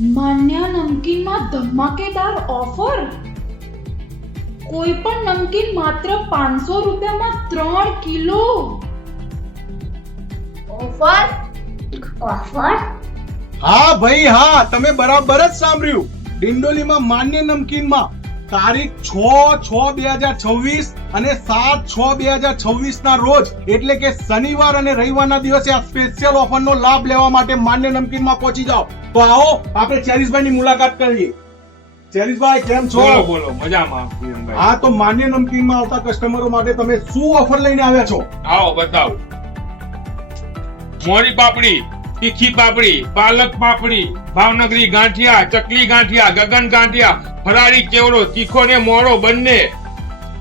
માન્ય નમકીનમાં ધમાકેદાર ઓફર. કોઈ પણ નમકીન માત્ર 500 રૂપિયામાં 3 કિલો. ઓફર ઓફર હા ભાઈ હા, તમે બરાબર જ સાંભળ્યું. ડિંડોલીમાં માન્ય નમકીનમાં તારીખ 6/6/2026 અને 7/6/2026 ના રોજ એટલે કે શનિવાર અને રવિવારના દિવસે આ સ્પેશિયલ ઓફરનો લાભ લેવા માટે માન્ય નમકીનમાં પહોંચી જાઓ. તો આવો આપણે ચેરીશભાઈની મુલાકાત કરીએ. ચેરીશભાઈ કેમ છો? બોલો બોલો, મજામાં પ્રિયમભાઈ. હા, તો માન્ય નમકીનમાં આવતા કસ્ટમરો માટે તમે શું ઓફર લઈને આવ્યા છો? આવો બતાવો. મોરી પાપડી, તીખી પાપડી, પાલક પાપડી, ભાવનગરી ગાંઠિયા, ચકલી ગાંઠિયા, ગગન ગાંઠિયા, ફરાળી ચેવડો, તીખો ને મોળો બંને,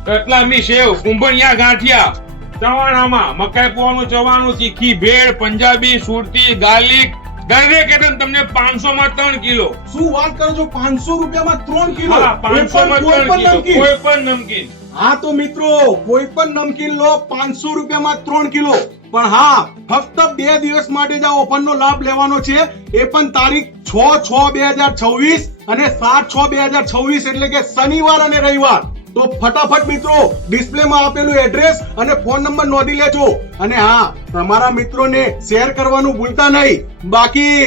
રતલામી સેવ, કુંભણિયા ગાંઠિયા, ચવાણામાં મકાઈ પૌવાનું ચવાણું, તીખી ભેળ, પંજાબી, સુરતી, ગાર્લિક, દરેક આઈટમ તમને 500 માં 3 કિલો. શું વાત કરો છો? 500 રૂપિયામાં 3 કિલો? હા, 500 માં 3 કિલો, કોઈ પણ નમકીન. હા તો મિત્રો, કોઈ પણ નમકીન લો 500 રૂપિયામાં 3 કિલો. પણ હા, ફક્ત 2 દિવસ માટે જ આ ઓફરનો લાભ લેવાનો છે. એ પણ તારીખ 6/6/2026 અને 7/6/2026 એટલે કે શનિવાર અને રવિવાર. તો ફટાફટ મિત્રો ડિસ્પ્લેમાં આપેલું એડ્રેસ અને ફોન નંબર નોંધી લેજો. અને હા, તમારા મિત્રોને શેર કરવાનું ભૂલતા નહીં. બાકી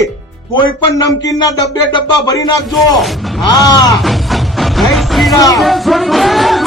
કોઈ પણ નમકીનના ડબ્બા ભરી નાખજો. હા, જય શ્રી રામ.